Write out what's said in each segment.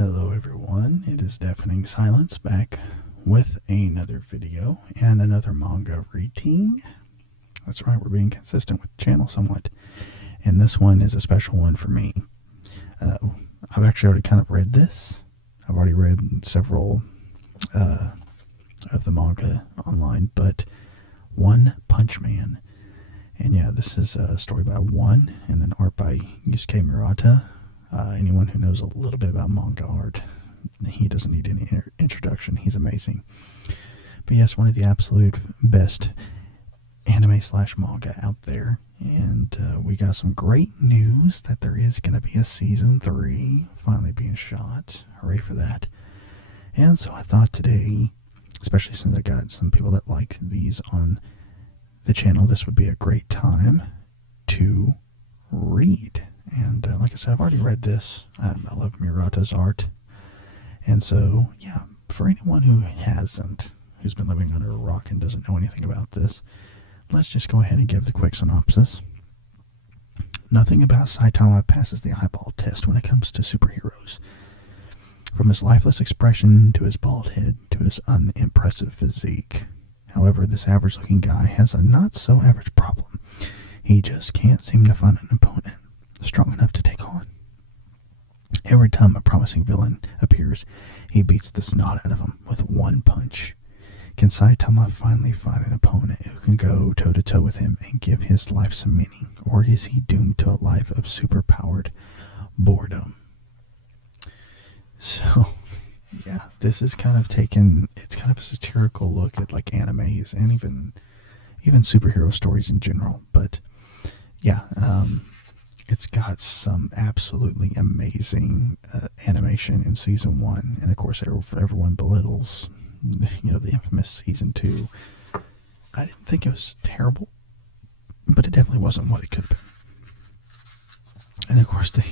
Hello everyone, it is Deafening Silence back with another video and another manga reading. That's right, we're being consistent with the channel somewhat. And this one is a special one for me. I've actually already kind of read this. I've already read several of the manga online, but One Punch Man. And yeah, this is a story by One and then art by Yusuke Murata. Anyone who knows a little bit about manga art, he doesn't need any introduction. He's amazing. But yes, one of the absolute best anime / manga out there. And we got some great news that there is going to be a season 3 finally being shot. Hooray for that. And so I thought today, especially since I got some people that like these on the channel, this would be a great time to read. And like I said, I've already read this. I love Murata's art. And so, yeah, for anyone who hasn't, who's been living under a rock and doesn't know anything about this, let's just go ahead and give the quick synopsis. Nothing about Saitama passes the eyeball test when it comes to superheroes. From his lifeless expression to his bald head to his unimpressive physique. However, this average-looking guy has a not-so-average problem. He just can't seem to find an opponent strong enough to take on. Every time a promising villain appears, he beats the snot out of him with one punch. Can Saitama finally find an opponent who can go toe-to-toe with him and give his life some meaning, or is he doomed to a life of superpowered boredom? So, yeah, this is kind of it's kind of a satirical look at like animes and even superhero stories in general, but yeah, it's got some absolutely amazing animation in season 1, and of course everyone belittles, the infamous season 2. I didn't think it was terrible, but it definitely wasn't what it could have been. And of course they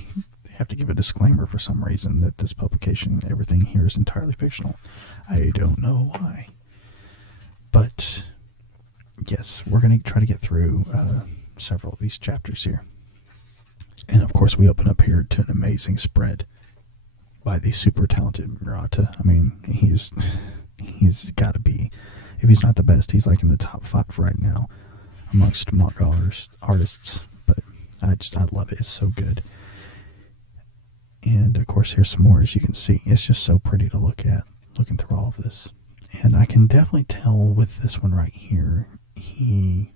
have to give a disclaimer for some reason that this publication, everything here is entirely fictional. I don't know why, but yes, we're going to try to get through several of these chapters here. And of course, we open up here to an amazing spread by the super talented Murata. I mean, he's got to be, if he's not the best, he's like in the top 5 right now amongst manga artists. But I love it. It's so good. And of course, here's some more. As you can see, it's just so pretty to look at, looking through all of this. And I can definitely tell with this one right here, they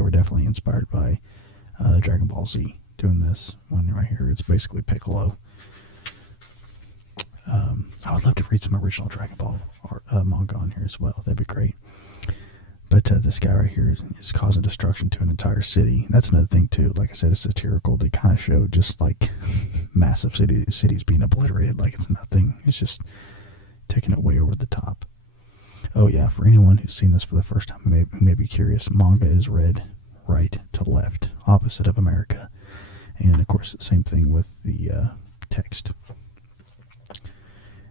were definitely inspired by Dragon Ball Z doing this one right here. It's basically Piccolo. I would love to read some original Dragon Ball manga on here as well. That'd be great. But this guy right here is causing destruction to an entire city. That's another thing too. Like I said, it's satirical. They kind of show just like massive cities being obliterated like it's nothing. It's just taking it way over the top. Oh yeah, for anyone who's seen this for the first time who may be curious, manga is read right to left, opposite of America. And of course, same thing with the text.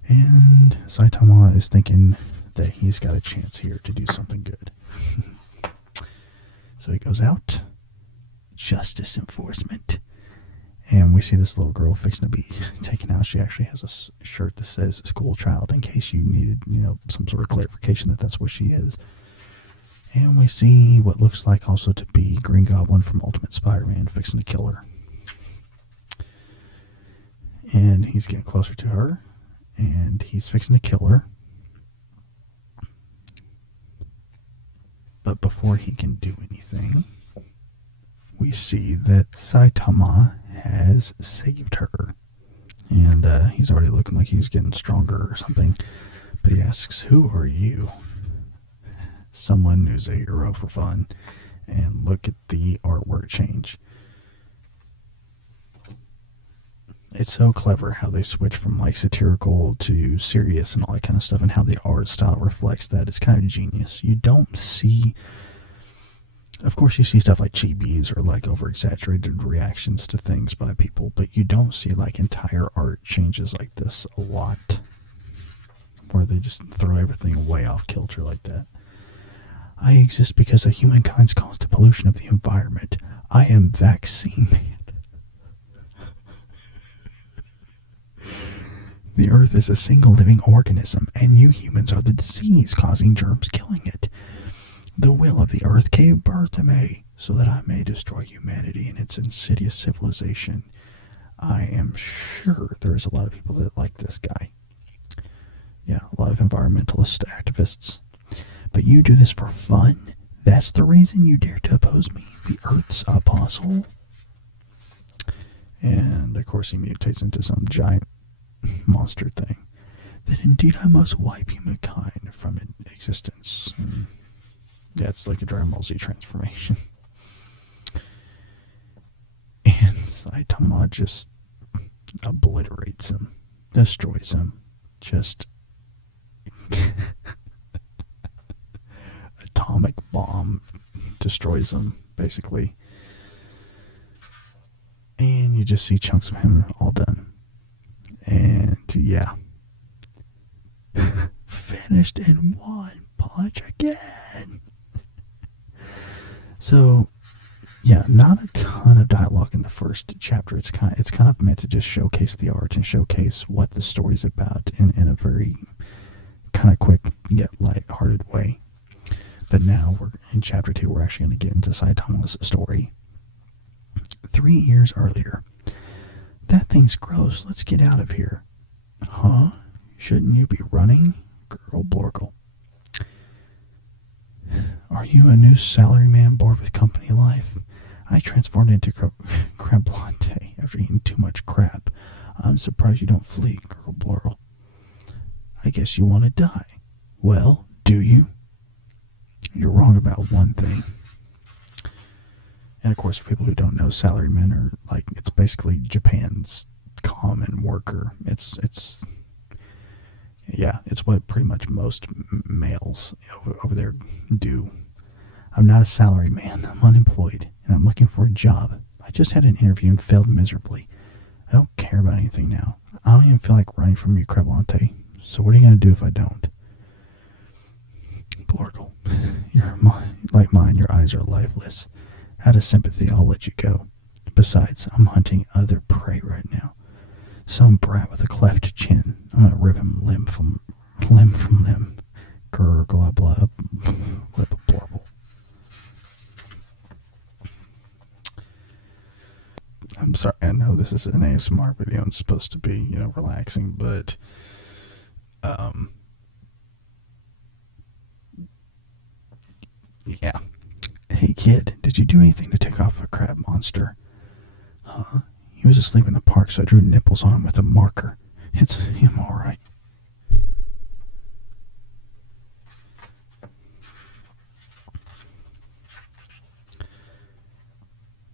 And Saitama is thinking that he's got a chance here to do something good. So he goes out, justice enforcement. And we see this little girl fixing to be taken out. She actually has a shirt that says school child, in case you needed, some sort of clarification that that's what she is. And we see what looks like also to be Green Goblin from Ultimate Spider-Man fixing to kill her. And he's getting closer to her, and he's fixing to kill her. But before he can do anything, we see that Saitama has saved her. And he's already looking like he's getting stronger or something. But he asks, "Who are you?" Someone who's a hero for fun. And look at the artwork change. It's so clever how they switch from like satirical to serious and all that kind of stuff, and how the art style reflects that. It's kind of genius. You don't see, of course you see stuff like chibis or like over exaggerated reactions to things by people, but you don't see like entire art changes like this a lot, where they just throw everything way off kilter like that. I exist because of humankind's caused the pollution of the environment. I am Vaccine Man. The Earth is a single living organism, and you humans are the disease causing germs killing it. The will of the Earth gave birth to me, so that I may destroy humanity and its insidious civilization. I am sure there's a lot of people that like this guy. Yeah, a lot of environmentalist activists. But you do this for fun? That's the reason you dare to oppose me, the Earth's apostle? And, of course, he mutates into some giant monster thing. Then indeed I must wipe humankind from existence. And yeah, it's like a Dragon Ball Z transformation. And Saitama just obliterates him, destroys him, just atomic bomb destroys him, basically. And you just see chunks of him all done. And yeah. Finished in one punch again. So, yeah, not a ton of dialogue in the first chapter. It's kind of meant to just showcase the art and showcase what the story's about in a very kind of quick yet light-hearted way. But now we're in chapter 2. We're actually going to get into Saitama's story. 3 years earlier. That thing's gross. Let's get out of here. Huh? Shouldn't you be running? Gurgle Blorgle. Are you a new salaryman bored with company life? I transformed into crab latte after eating too much crab. I'm surprised you don't flee, Gurgle Blorgle. I guess you want to die. Well, do you? You're wrong about one thing. And of course, for people who don't know, salarymen are like, it's basically Japan's common worker. It's what pretty much most males over there do. I'm not a salaryman. I'm unemployed, and I'm looking for a job. I just had an interview and failed miserably. I don't care about anything now. I don't even feel like running from you, crab latte. So what are you going to do if I don't? Blorgle, you're like mine. Your eyes are lifeless. Out of sympathy, I'll let you go. Besides, I'm hunting other prey right now. Some brat with a cleft chin. I'm gonna rip him limb from limb. Gurgle blah lip blorble. I'm sorry, I know this is an ASMR video and it's supposed to be, relaxing, but yeah. Hey kid, did you do anything to take off a crab monster? Huh? He was asleep in the park, so I drew nipples on him with a marker. It's him alright.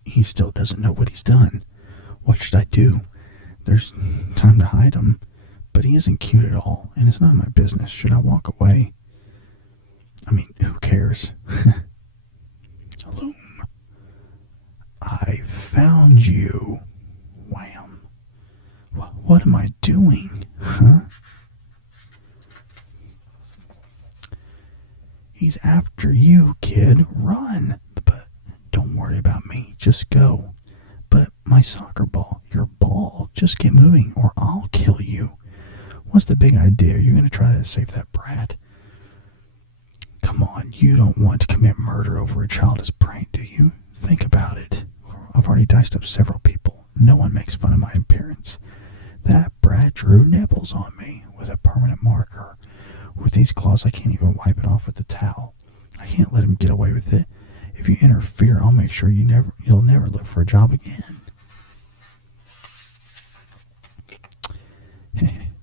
He still doesn't know what he's done. What should I do? There's time to hide him, but he isn't cute at all, and it's none of my business. Should I walk away? I mean, who cares? Loom. I found you. Wham. What am I doing? Huh? He's after you, kid. Run. But don't worry about me. Just go. But my soccer ball, your ball, just get moving or I'll kill you. What's the big idea? Are you going to try to save that brat? Come on, you don't want to commit murder over a childish prank, do you? Think about it. I've already diced up several people. No one makes fun of my appearance. That brat drew nipples on me with a permanent marker. With these claws, I can't even wipe it off with a towel. I can't let him get away with it. If you interfere, I'll make sure you'll never look for a job again.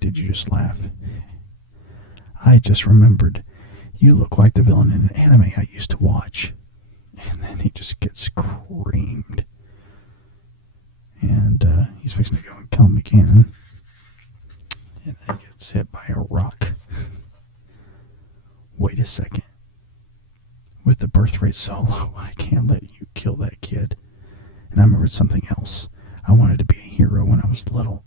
Did you just laugh? I just remembered. You look like the villain in an anime I used to watch. And then he just gets screamed. And he's fixing to go and kill him again. And then he gets hit by a rock. Wait a second. With the birth rate so low, I can't let you kill that kid. And I remembered something else. I wanted to be a hero when I was little.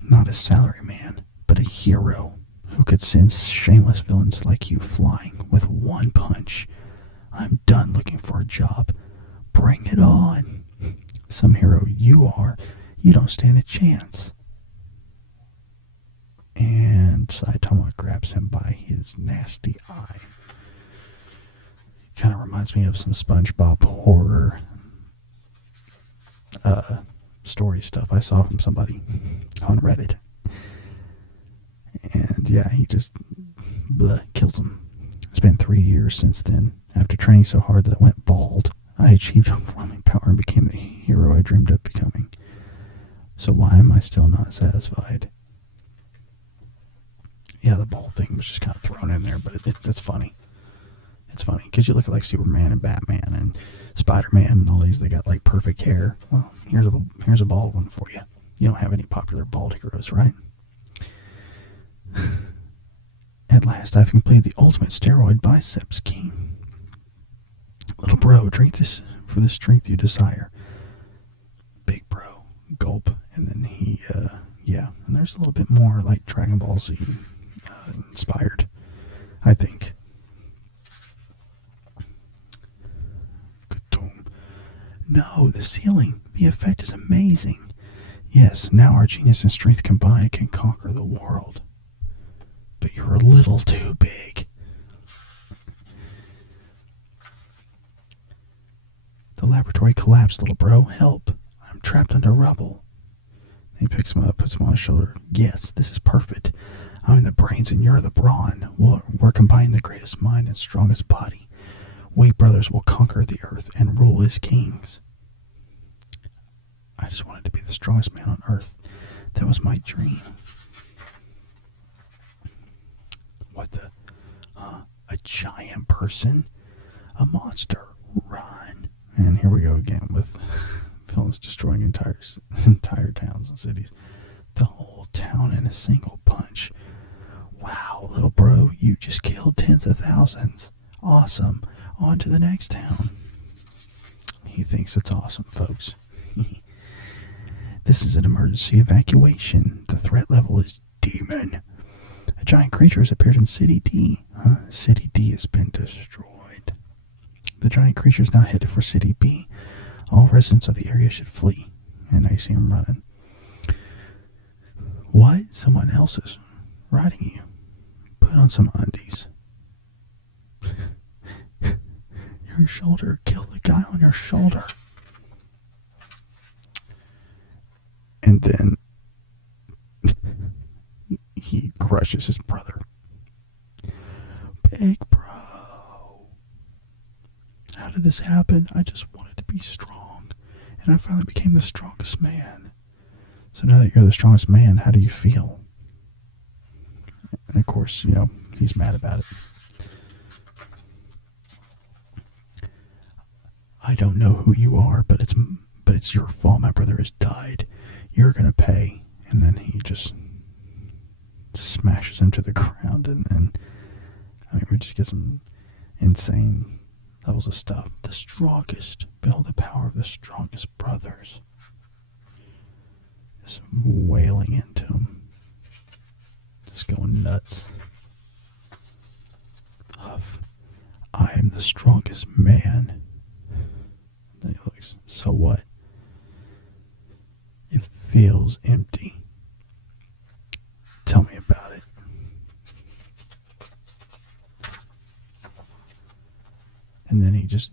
Not a salaryman, but a hero who could send shameless villains like you flying with one punch. I'm done looking for a job. Bring it on. Some hero you are. You don't stand a chance. and Saitama grabs him by his nasty eye. Kind of reminds me of some SpongeBob horror story stuff I saw from somebody on Reddit. And yeah, he just kills him. It's been 3 years since then. After training so hard that I went bald, I achieved overwhelming power and became the hero I dreamed of becoming. So why am I still not satisfied? Yeah, the bald thing was just kind of thrown in there, but it's funny. It's funny because you look at like Superman and Batman and Spider-Man and all these. They got like perfect hair. Well, here's a bald one for you. You don't have any popular bald heroes, right? At last, I've completed the ultimate steroid biceps scheme. Little bro, drink this for the strength you desire. Big bro, gulp, and then he, yeah. And there's a little bit more like Dragon Ball Z inspired, I think. No, the ceiling. The effect is amazing. Yes, now our genius and strength combined can conquer the world. But you're a little too big. The laboratory collapsed, little bro. Help. I'm trapped under rubble. He picks him up, puts him on his shoulder. Yes, this is perfect. I'm in the brains and you're the brawn. We're combining the greatest mind and strongest body. We brothers will conquer the earth and rule as kings. I just wanted to be the strongest man on earth. That was my dream. What the? A giant person? A monster? Run. And here we go again with villains destroying entire towns and cities. The whole town in a single punch. Wow, little bro, you just killed tens of thousands. Awesome. On to the next town. He thinks it's awesome, folks. This is an emergency evacuation. The threat level is demon. A giant creature has appeared in City D. City D has been destroyed. The giant creature is now headed for City B. All residents of the area should flee. And I see him running. What? Someone else is riding you. Put on some undies. Your shoulder. Kill the guy on your shoulder. And then he crushes his brother. Big bro. How did this happen? I just wanted to be strong. And I finally became the strongest man. So now that you're the strongest man, how do you feel? And of course, he's mad about it. I don't know who you are, but it's your fault. My brother has died. You're gonna pay. And then he just smashes him to the ground, and then we just get some insane levels of stuff. The strongest. Behold the power of the strongest brothers. Just wailing into him. Just going nuts. I am the strongest man. Then he looks, so what? It feels empty. Tell me about it. And then he just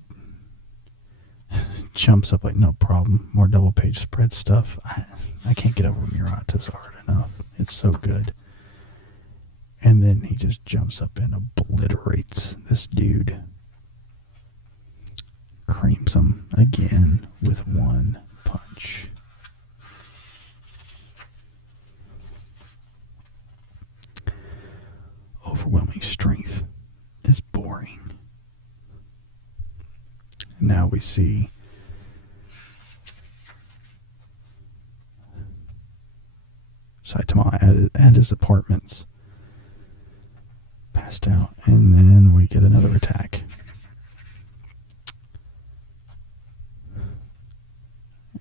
jumps up like, no problem. More double page spread stuff. I can't get over Murata's art enough. It's so good. And then he just jumps up and obliterates this dude. Creams him again with one punch. Overwhelming strength is boring. Now we see Saitama at his apartments. Passed out. And then we get another attack.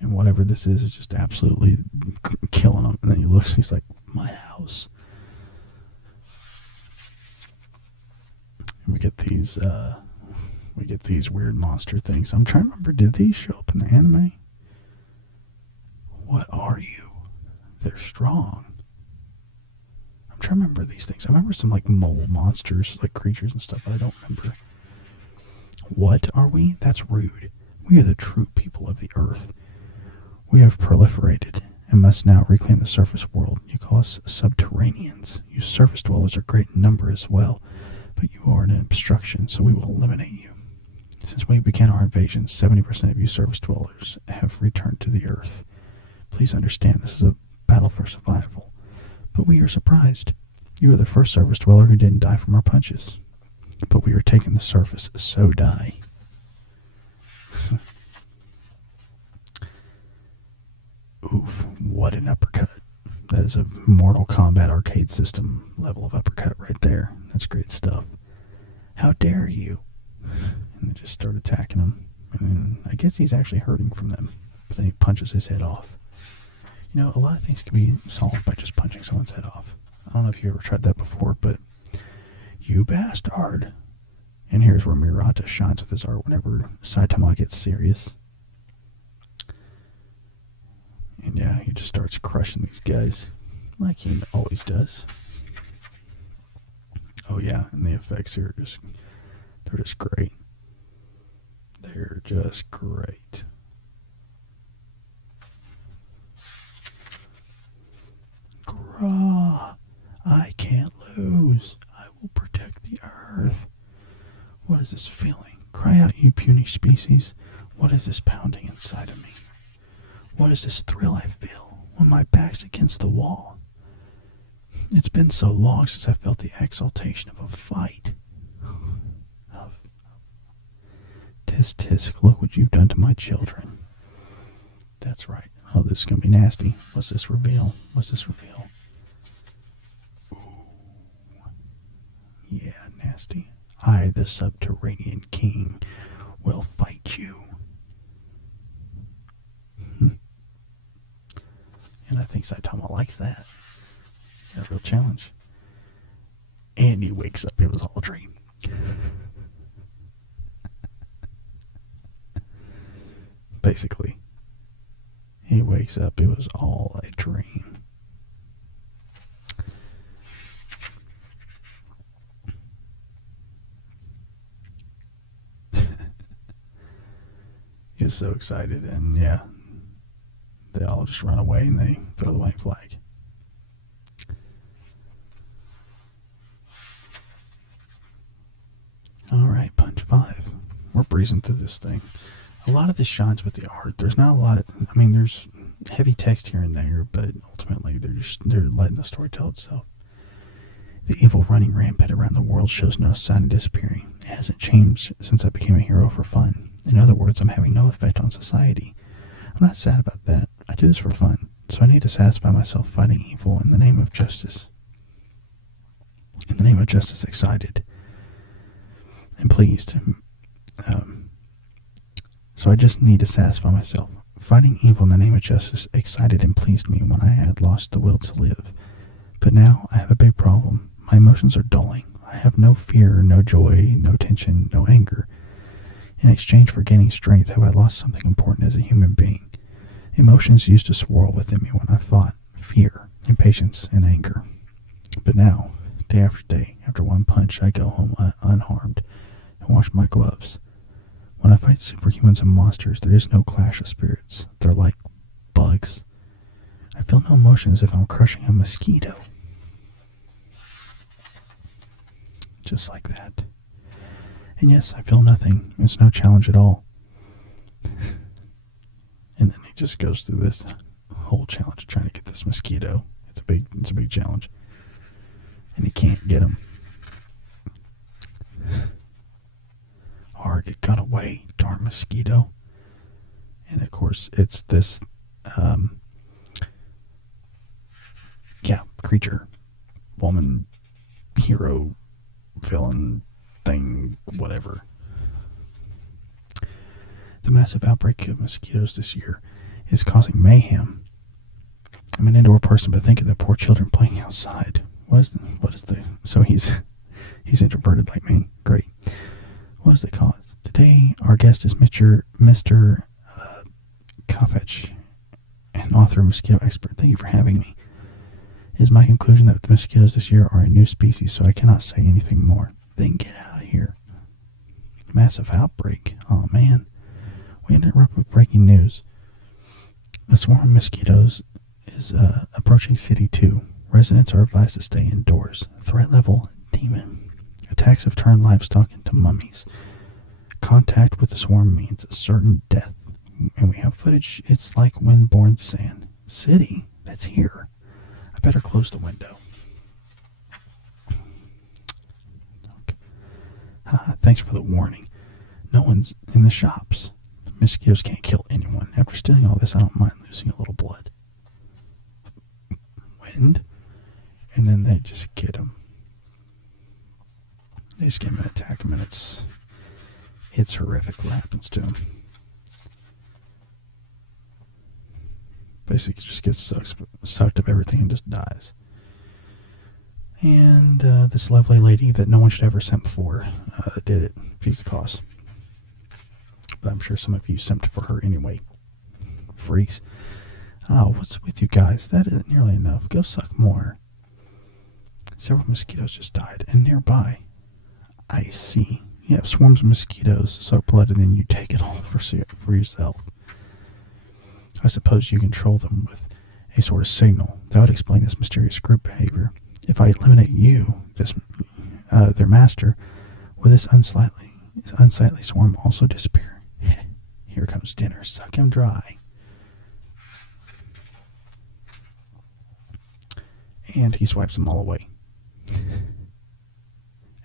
And whatever this is just absolutely killing him. And then he looks, he's like, my house. And we get these weird monster things. I'm trying to remember, did these show up in the anime? What are you? They're strong. I'm trying to remember these things. I remember some like mole monsters, like creatures and stuff, but I don't remember. What are we? That's rude. We are the true people of the earth. We have proliferated and must now reclaim the surface world. You call us subterraneans. You surface dwellers are great in number as well, but you are an obstruction, so we will eliminate you. Since we began our invasion, 70% of you surface dwellers have returned to the earth. Please understand this is a battle for survival, but we are surprised. You are the first surface dweller who didn't die from our punches. But we are taking the surface, so die. Oof, what an uppercut. That is a Mortal Kombat arcade system level of uppercut right there. That's great stuff. How dare you? And they just start attacking him. And then I guess he's actually hurting from them. But then he punches his head off. You know, a lot of things can be solved by just punching someone's head off. I don't know if you ever tried that before, but you bastard. And here's where Murata shines with his art whenever Saitama gets serious. And yeah, he just starts crushing these guys like he always does. Oh yeah, and the effects here are they're just great. They're just great. Grah, I can't lose. I will protect the earth. What is this feeling? Cry out, you puny species. What is this pounding inside of me? What is this thrill I feel when my back's against the wall? It's been so long since I felt the exaltation of a fight. Tisk tisk, look what you've done to my children. That's right. Oh, this is going to be nasty. What's this reveal? What's this reveal? Ooh. Yeah, nasty. I, the subterranean king, will fight you. And I think Saitama likes that. Yeah, real challenge. And he wakes up. It was all a dream. Basically. He wakes up. It was all a dream. He was so excited, and yeah. They all just run away and they throw the white flag. Alright, punch 5. We're breezing through this thing. A lot of this shines with the art. There's not a lot of, I mean, there's heavy text here and there, but ultimately they're letting the story tell itself. The evil running rampant around the world shows no sign of disappearing. It hasn't changed since I became a hero for fun. In other words, I'm having no effect on society. I'm not sad about that. I do this for fun, so I need to satisfy myself fighting evil in the name of justice. In the name of justice, excited and pleased. So I just need to satisfy myself. Fighting evil in the name of justice excited and pleased me when I had lost the will to live. But now I have a big problem. My emotions are dulling. I have no fear, no joy, no tension, no anger. In exchange for gaining strength, have I lost something important as a human being? Emotions used to swirl within me when I fought. Fear, impatience, and anger. But now, day after day, after one punch, I go home unharmed and wash my gloves. When I fight superhumans and monsters, there is no clash of spirits. They're like bugs. I feel no emotion as if I'm crushing a mosquito. Just like that. And yes, I feel nothing. It's no challenge at all. And then he just goes through this whole challenge trying to get this mosquito. It's a big challenge. And he can't get him. Hard, it got away, darn mosquito. And of course, it's this creature, woman, hero, villain, thing, whatever. The massive outbreak of mosquitoes this year is causing mayhem. I'm an indoor person, but think of the poor children playing outside. So he's introverted like me. Great. What is the cause? Today, our guest is Mr. Kafetch, an author and mosquito expert. Thank you for having me. It is my conclusion that the mosquitoes this year are a new species, so I cannot say anything more. Then get out of here. Massive outbreak. Oh man. We interrupt with breaking news. A swarm of mosquitoes is approaching City 2. Residents are advised to stay indoors. Threat level, demon. Attacks have turned livestock into mummies. Contact with the swarm means a certain death. And we have footage. It's like windborne sand. City? That's here. I better close the window. Okay. Thanks for the warning. No one's in the shops. Mosquitoes can't kill anyone. After stealing all this, I don't mind losing a little blood. Wind. And then they just get him. They just get him and attack him, and it's horrific what happens to him. Basically just gets sucked up everything and just dies. And this lovely lady that no one should ever simp for did it. She's the cause. But I'm sure some of you simped for her anyway. Freaks. Oh, what's with you guys? That isn't nearly enough. Go suck more. Several mosquitoes just died. And nearby, I see. You have swarms of mosquitoes suck blood and then you take it all for yourself. I suppose you control them with a sort of signal. That would explain this mysterious group behavior. If I eliminate you, their master, will this unsightly swarm also disappear? Here comes dinner. Suck him dry. And he swipes them all away.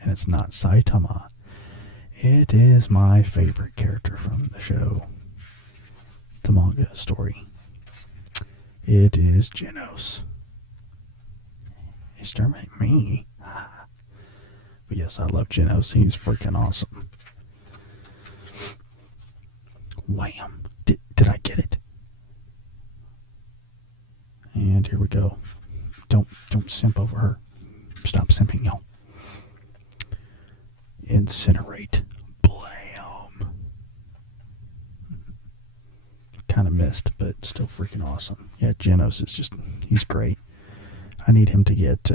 And it's not Saitama. It is my favorite character from the show. The manga story. It is GENOS. Exterminate me. But yes, I love GENOS. He's freaking awesome. Wham. Did I get it? And here we go. Don't simp over her. Stop simping, y'all. Incinerate. Blam. Kind of missed, but still freaking awesome. Yeah, GENOS is just, he's great. I need him to get,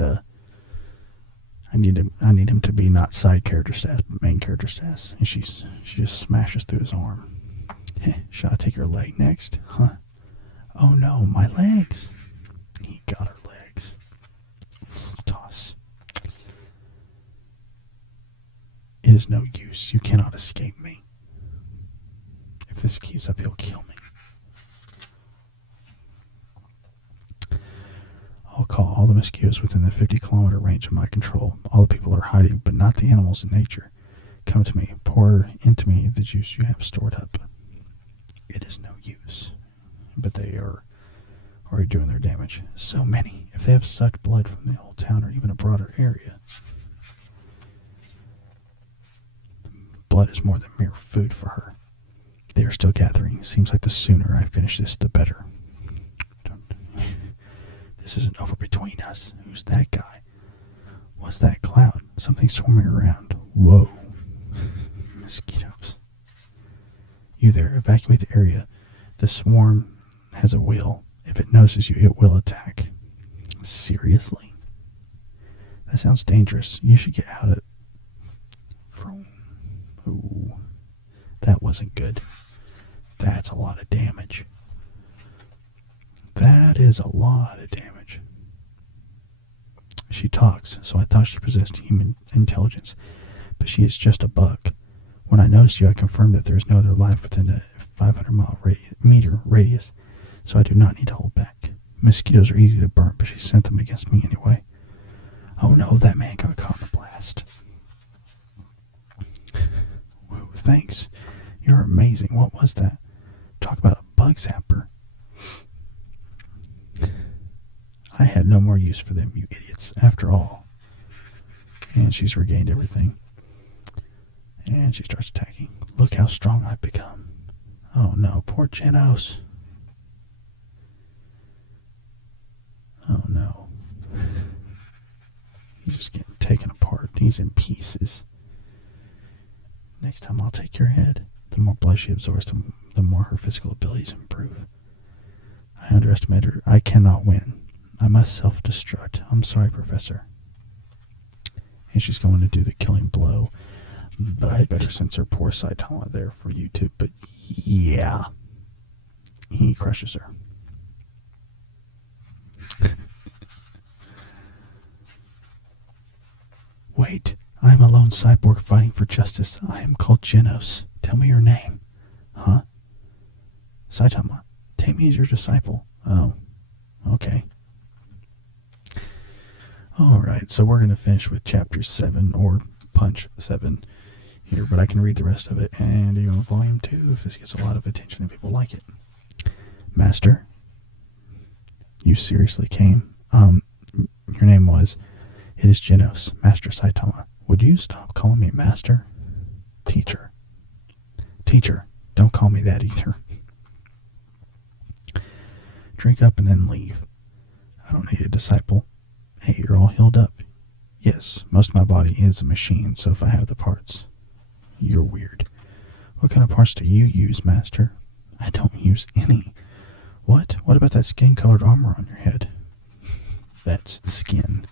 I need him to be not side character stats, but main character stats. And she just smashes through his arm. Shall I take her leg next? Huh? Oh no, my legs. He got her legs. Toss. It is no use. You cannot escape me. If this keeps up, he'll kill me. I'll call all the mosquitoes within the 50-kilometer range of my control. All the people are hiding, but not the animals in nature. Come to me. Pour into me the juice you have stored up. It is no use. But they are already doing their damage. So many. If they have sucked blood from the whole town or even a broader area. Blood is more than mere food for her. They are still gathering. Seems like the sooner I finish this, the better. This isn't over between us. Who's that guy? What's that cloud? Something swarming around. Whoa. Mosquitoes. You there, evacuate the area. The swarm has a wheel. If it notices you, it will attack. Seriously? That sounds dangerous. You should get out of it. Ooh. That wasn't good. That's a lot of damage. That is a lot of damage. She talks, so I thought she possessed human intelligence, but she is just a bug. When I noticed you, I confirmed that there is no other life within a 500-meter radius, so I do not need to hold back. Mosquitoes are easy to burn, but she sent them against me anyway. Oh no, that man got caught in the blast. Whoa, thanks. You're amazing. What was that? Talk about a bug zapper. I had no more use for them, you idiots, after all. And she's regained everything. And she starts attacking. Look how strong I've become. Oh no, poor GENOS. Oh no. He's just getting taken apart. He's in pieces. Next time I'll take your head. The more blood she absorbs, the more her physical abilities improve. I underestimated her. I cannot win. I must self-destruct. I'm sorry, Professor. And she's going to do the killing blow. But I better censor poor Saitama there for YouTube. But yeah, he crushes her. Wait, I am a lone cyborg fighting for justice. I am called GENOS. Tell me your name. Huh? Saitama, take me as your disciple. Oh, okay. Alright, so we're going to finish with Chapter 7, or Punch 7 here, but I can read the rest of it, and even Volume 2 if this gets a lot of attention and people like it. Master, you seriously came? Your name was... It is GENOS, Master Saitama. Would you stop calling me Master? Teacher. Teacher, don't call me that either. Drink up and then leave. I don't need a disciple. Hey, you're all healed up. Yes, most of my body is a machine, so if I have the parts. You're weird. What kind of parts do you use, Master? I don't use any. What? What about that skin-colored armor on your head? That's skin.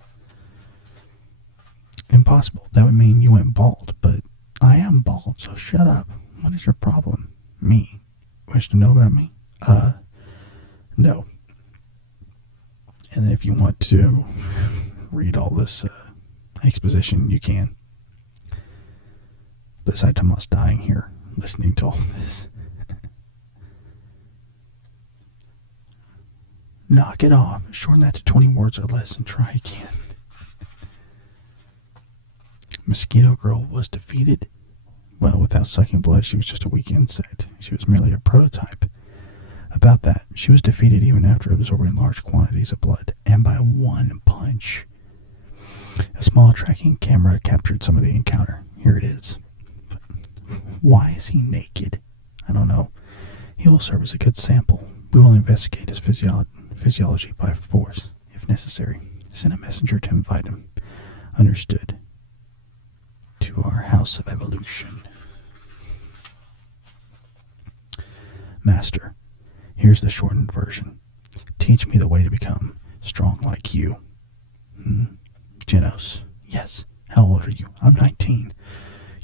Impossible. That would mean you went bald, but I am bald, so shut up. What is your problem? Me. Wish to know about me? No. And then if you want to read all this exposition, you can. But Saitama's dying here, listening to all this. Knock it off. Shorten that to 20 words or less and try again. Mosquito Girl was defeated. Well, without sucking blood, she was just a weak insect. She was merely a prototype. About that, she was defeated even after absorbing large quantities of blood, and by one punch. A small tracking camera captured some of the encounter. Here it is. Why is he naked? I don't know. He will serve as a good sample. We will investigate his physiology by force, if necessary. Send a messenger to invite him. Understood. To our House of Evolution. Master, here's the shortened version. Teach me the way to become strong like you. GENOS. Yes. How old are you? I'm 19.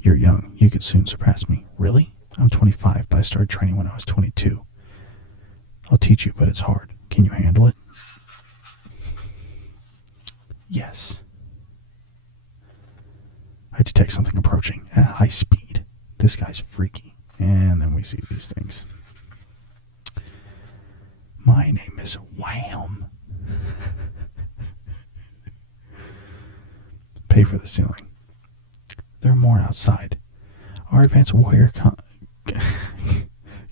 You're young. You could soon surpass me. Really? I'm 25, but I started training when I was 22. I'll teach you, but it's hard. Can you handle it? Yes. I detect something approaching at high speed. This guy's freaky. And then we see these things. My name is Wham. Pay for the ceiling. There are more outside. Our advanced warrior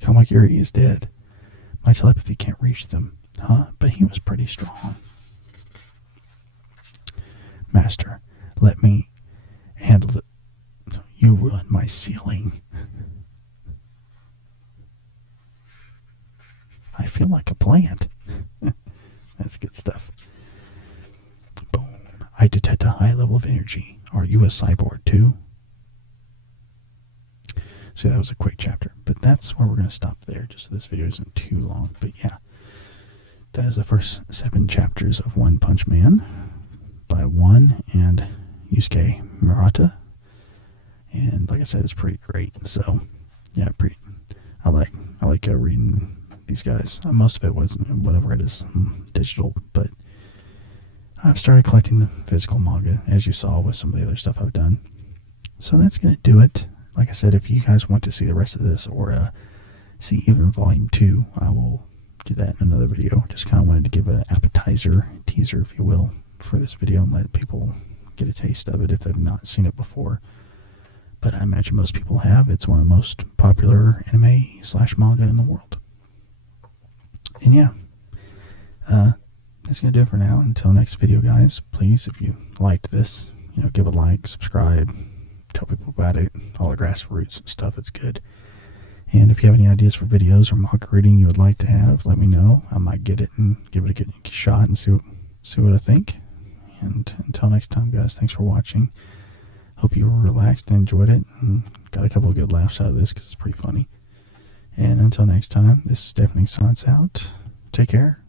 Kamakiri is dead. My telepathy can't reach them. Huh? But he was pretty strong. Master, let me handle the... You ruined my ceiling. I feel like a plant. That's good stuff. Boom. I detect a high level of energy. Are you a cyborg too? So that was a quick chapter. But that's where we're going to stop there, just so this video isn't too long. But yeah, that is the first 7 chapters of One Punch Man by One and Yusuke Murata. And like I said, it's pretty great. So yeah, I like reading these guys. Most of it wasn't, whatever it is, digital, but I've started collecting the physical manga, as you saw with some of the other stuff I've done. So that's going to do it. Like I said, if you guys want to see the rest of this, or see even Volume 2, I will do that in another video. Just kind of wanted to give an appetizer, teaser, if you will, for this video, and let people get a taste of it if they've not seen it before. But I imagine most people have. It's one of the most popular anime/manga in the world. And yeah, that's going to do it for now. Until next video, guys, please, if you liked this, give a like, subscribe, tell people about it, all the grassroots stuff. It's good. And if you have any ideas for videos or manga reading you would like to have, let me know. I might get it and give it a good shot and see what I think. And until next time, guys, thanks for watching. Hope you were relaxed and enjoyed it and got a couple of good laughs out of this because it's pretty funny. And until next time, this is Deafening signs out. Take care.